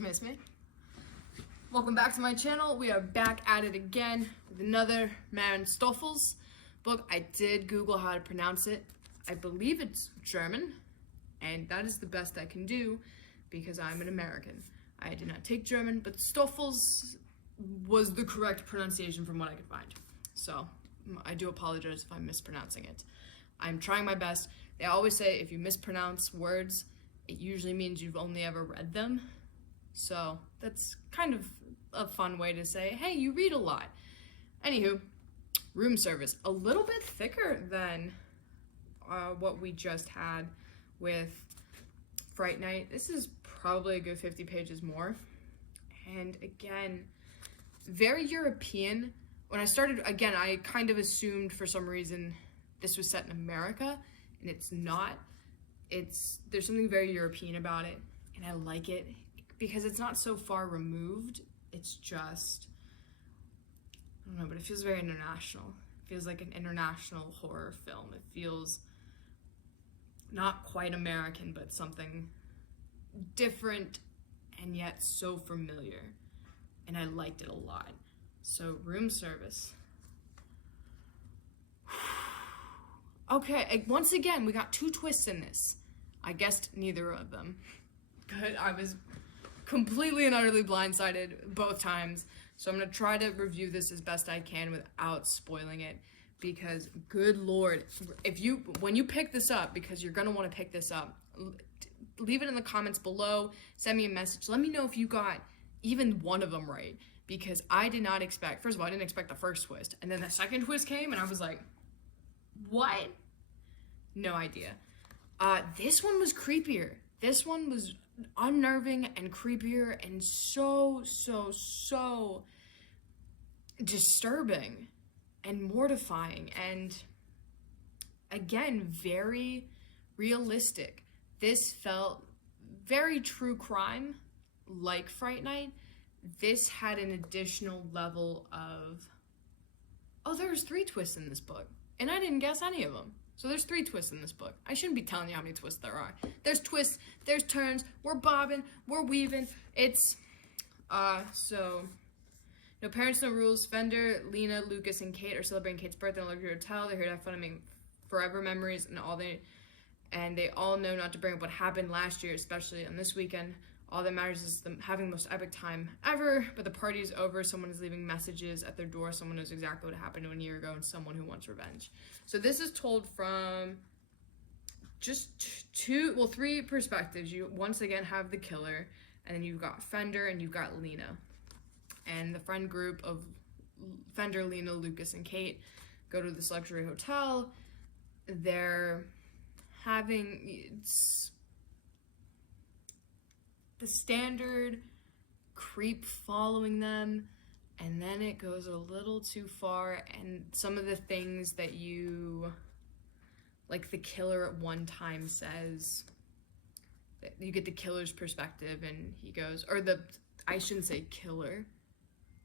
you miss me? Welcome back to my channel. We are back at it again with another Maren Stoffels book. I did Google how to pronounce it. I believe it's German, and that is the best I can do because I'm an American. I did not take German, but Stoffels was the correct pronunciation from what I could find. So I do apologize if I'm mispronouncing it. I'm trying my best. They always say if you mispronounce words, it usually means you've only ever read them. So that's kind of a fun way to say, hey, you read a lot. Anywho, room service. A little bit thicker than what we just had with Fright Night. This is probably a good 50 pages more. And again, very European. When I started, again, I kind of assumed for some reason this was set in America, and it's not. There's something very European about it, and I like it because it's not so far removed. It's just, I don't know, but it feels very international. It feels like an international horror film. It feels not quite American, but something different and yet so familiar, and I liked it a lot. So room service. Okay, once again, we got two twists in this. I guessed neither of them, but I was completely and utterly blindsided both times. So I'm gonna try to review this as best I can without spoiling it, because good Lord, when you pick this up, because you're gonna want to pick this up, leave it in the comments below, send me a message, let me know if you got even one of them right, because I did not expect, first of all, I didn't expect the first twist, and then the second twist came, and I was like, what? No idea. This one was creepier. This one was unnerving and creepier and so disturbing and mortifying, and again, very realistic. This felt very true crime, like Fright Night. This had an additional level of, oh, there's 3 twists in this book, and I didn't guess any of them. So there's 3 twists in this book. I shouldn't be telling you how many twists there are. There's twists, there's turns, we're bobbing, we're weaving. It's, no parents, no rules. Fender, Lena, Lucas, and Kate are celebrating Kate's birthday in a luxury hotel. They're here to have fun and make forever memories, and they all know not to bring up what happened last year, especially on this weekend. All that matters is them having the most epic time ever, but the party is over. Someone is leaving messages at their door. Someone knows exactly what happened to a year ago, and someone who wants revenge. So this is told from just 3 perspectives. You once again have the killer, and then you've got Fender, and you've got Lena. And the friend group of Fender, Lena, Lucas, and Kate go to this luxury hotel. They're having the standard creep following them, and then it goes a little too far, and some of the things that like the killer at one time says, you get the killer's perspective, and he goes, I shouldn't say killer,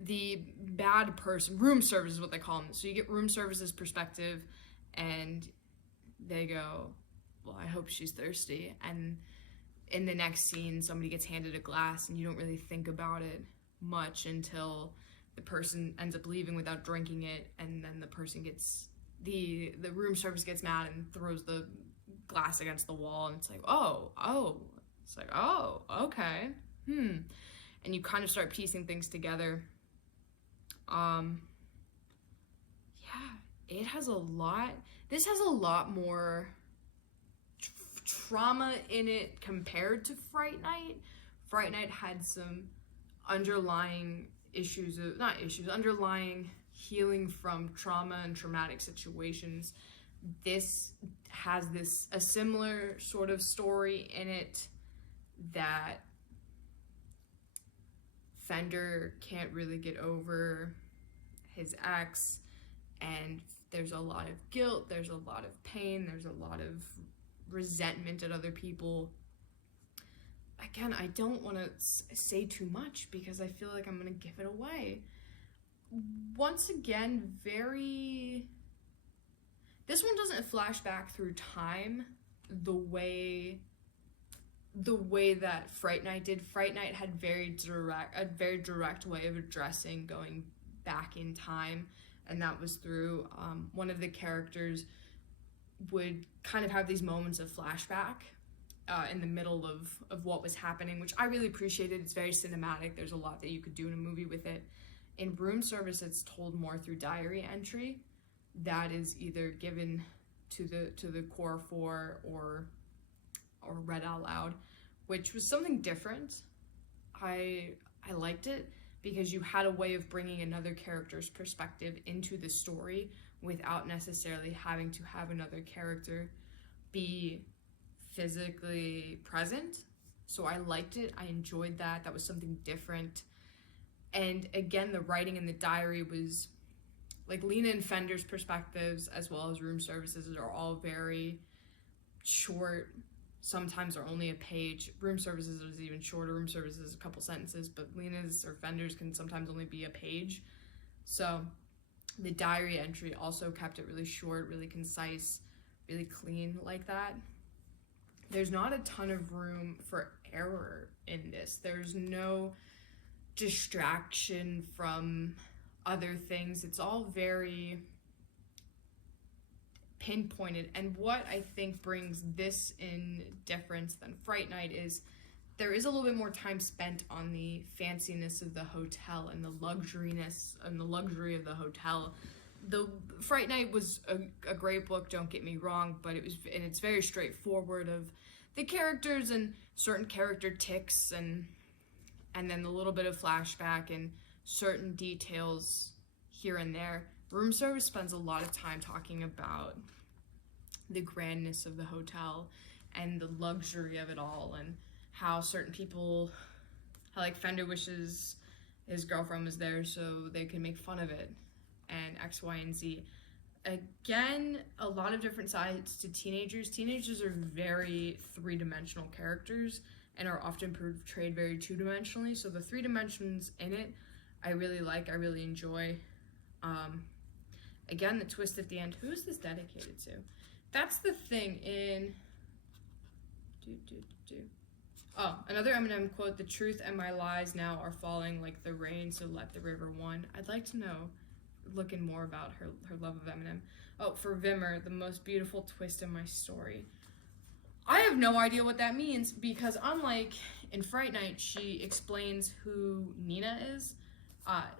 the bad person, room service is what they call them. So you get room service's perspective, and they go, well, I hope she's thirsty, and in the next scene, somebody gets handed a glass, and you don't really think about it much until the person ends up leaving without drinking it, and then the person the room service gets mad and throws the glass against the wall, and it's like, it's like, oh, okay, and you kind of start piecing things together. Yeah, it has a lot. This has a lot more trauma in it compared to Fright Night. Fright Night had some underlying underlying healing from trauma and traumatic situations. This has a similar sort of story in it, that Fender can't really get over his ex, and there's a lot of guilt, there's a lot of pain, there's a lot of resentment at other people. Again, I don't want to say too much because I feel like I'm going to give it away. Once again, this one doesn't flash back through time the way the way that Fright Night did. Fright Night had a very direct way of addressing going back in time, and that was through one of the characters would kind of have these moments of flashback in the middle of what was happening, which I really appreciated. It's very cinematic. There's a lot that you could do in a movie with it. In Room Service, it's told more through diary entry that is either given to the core four or read out loud, which was something different. I liked it because you had a way of bringing another character's perspective into the story without necessarily having to have another character be physically present. So I liked it. I enjoyed that. That was something different. And again, the writing in the diary was like Lena and Fender's perspectives, as well as Room Services, are all very short. Sometimes are only a page. Room Services is even shorter. Room Services is a couple sentences, but Lena's or Fender's can sometimes only be a page. So the diary entry also kept it really short, really concise, really clean like that. There's not a ton of room for error in this. There's no distraction from other things. It's all very pinpointed. And what I think brings this in difference than Fright Night is there is a little bit more time spent on the fanciness of the hotel and the luxuriness and the luxury of the hotel. The Fright Night was a great book, don't get me wrong, but it's very straightforward of the characters and certain character tics and then a little bit of flashback and certain details here and there. Room Service spends a lot of time talking about the grandness of the hotel and the luxury of it all, and how certain people, how like Fender wishes his girlfriend was there so they can make fun of it, and X, Y, and Z. Again, a lot of different sides to teenagers. Teenagers are very three-dimensional characters and are often portrayed very two-dimensionally, so the three dimensions in it I really like, I really enjoy. Again, the twist at the end, who is this dedicated to? That's the thing in Oh, another Eminem quote, "The truth and my lies now are falling like the rain, so let the river one." I'd like to know, looking more about her love of Eminem. Oh, for Vimmer, "The most beautiful twist in my story." I have no idea what that means, because unlike in Fright Night, she explains who Nina is.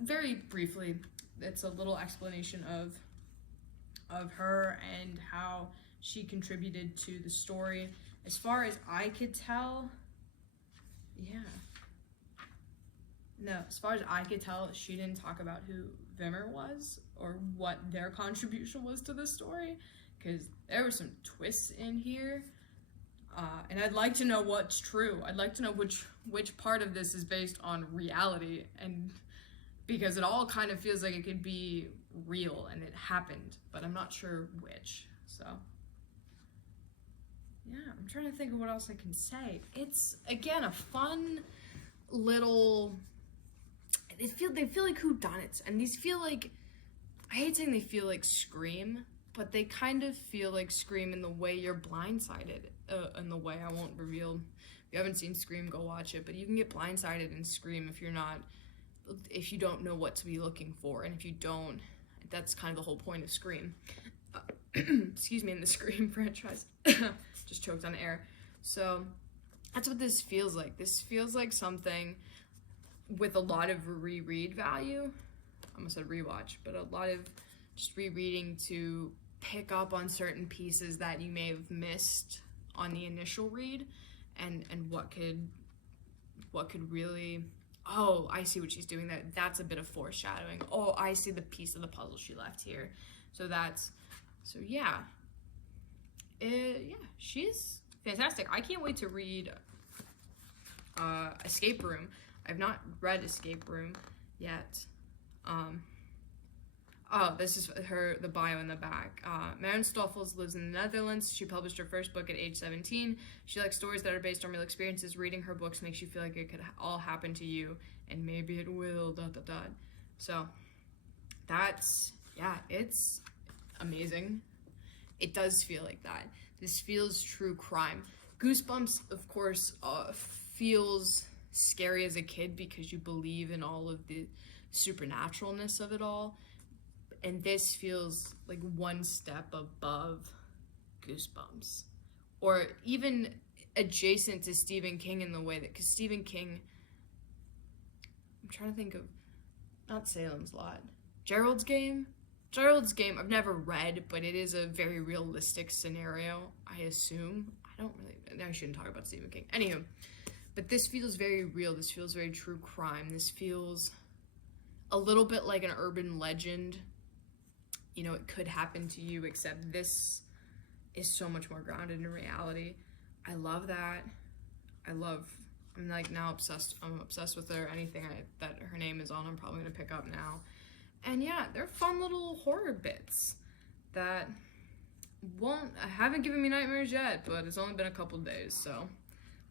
Very briefly, it's a little explanation of her and how she contributed to the story. As far as I could tell, as far as I could tell, she didn't talk about who Vimmer was or what their contribution was to the story, because there were some twists in here, and I'd like to know what's true. I'd like to know which part of this is based on reality, and because it all kind of feels like it could be real and it happened, but I'm not sure which. So yeah, I'm trying to think of what else I can say. It's, again, a fun little, they feel like whodunits, and these feel like, I hate saying they feel like Scream, but they kind of feel like Scream in the way you're blindsided, in the way I won't reveal. If you haven't seen Scream, go watch it, but you can get blindsided in Scream if you don't know what to be looking for, and if you don't, that's kind of the whole point of Scream. Excuse me, in the Scream franchise. Just choked on air. So that's what this feels like. This feels like something with a lot of reread value. I almost said rewatch, but a lot of just rereading to pick up on certain pieces that you may have missed on the initial read, and what could really, oh, I see what she's doing there. That's a bit of foreshadowing. Oh, I see the piece of the puzzle she left here. So yeah. She's fantastic. I can't wait to read Escape Room. I've not read Escape Room yet. This is the bio in the back. Maren Stoffels lives in the Netherlands. She published her first book at age 17. She likes stories that are based on real experiences. Reading her books makes you feel like it could all happen to you, and maybe it will, ... So it's amazing. It does feel like that. This feels true crime. Goosebumps, of course, feels scary as a kid because you believe in all of the supernaturalness of it all. And this feels like one step above Goosebumps. Or even adjacent to Stephen King in the way that, because Stephen King, I'm trying to think of, not Salem's Lot, Gerald's Game, I've never read, but it is a very realistic scenario, I assume. I shouldn't talk about Stephen King. Anywho, but this feels very real. This feels very true crime. This feels a little bit like an urban legend. You know, it could happen to you, except this is so much more grounded in reality. I love that. I'm like now obsessed. I'm obsessed with her. Anything that her name is on, I'm probably gonna pick up now. And yeah, they're fun little horror bits that haven't given me nightmares yet, but it's only been a couple days, so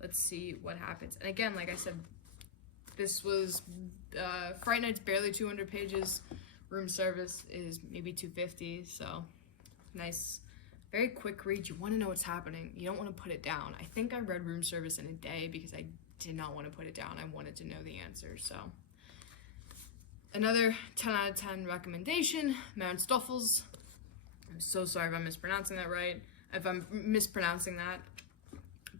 let's see what happens. And again, like I said, this was Fright Night's barely 200 pages. Room Service is maybe 250, so nice, very quick read. You want to know what's happening. You don't want to put it down. I think I read Room Service in a day because I did not want to put it down. I wanted to know the answer, so. Another 10 out of 10 recommendation, Maren Stoffels. I'm so sorry if I'm mispronouncing that right. If I'm mispronouncing that,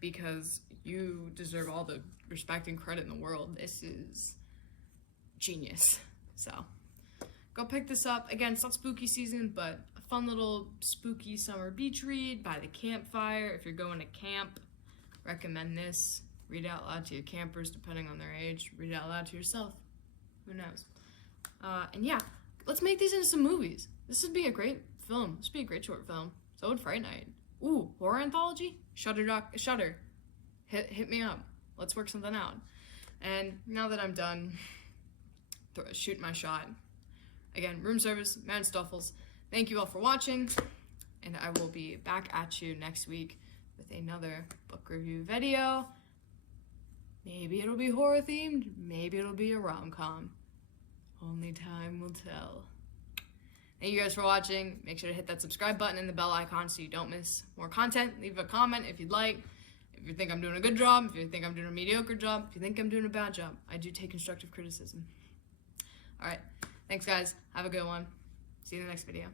because you deserve all the respect and credit in the world. This is genius. So go pick this up. Again, it's not spooky season, but a fun little spooky summer beach read by the campfire. If you're going to camp, recommend this. Read it out loud to your campers, depending on their age. Read it out loud to yourself. Who knows? And yeah, let's make these into some movies. This would be a great film. This would be a great short film. So would Fright Night. Ooh, horror anthology? Shudder. Hit me up. Let's work something out. And now that I'm done shooting my shot, again, Room Service, Maren Stoffels. Thank you all for watching, and I will be back at you next week with another book review video. Maybe it'll be horror themed, maybe it'll be a rom-com. Only time will tell. Thank you guys for watching. Make sure to hit that subscribe button and the bell icon so you don't miss more content. Leave a comment if you'd like. If you think I'm doing a good job, if you think I'm doing a mediocre job, if you think I'm doing a bad job, I do take constructive criticism. All right. Thanks, guys. Have a good one. See you in the next video.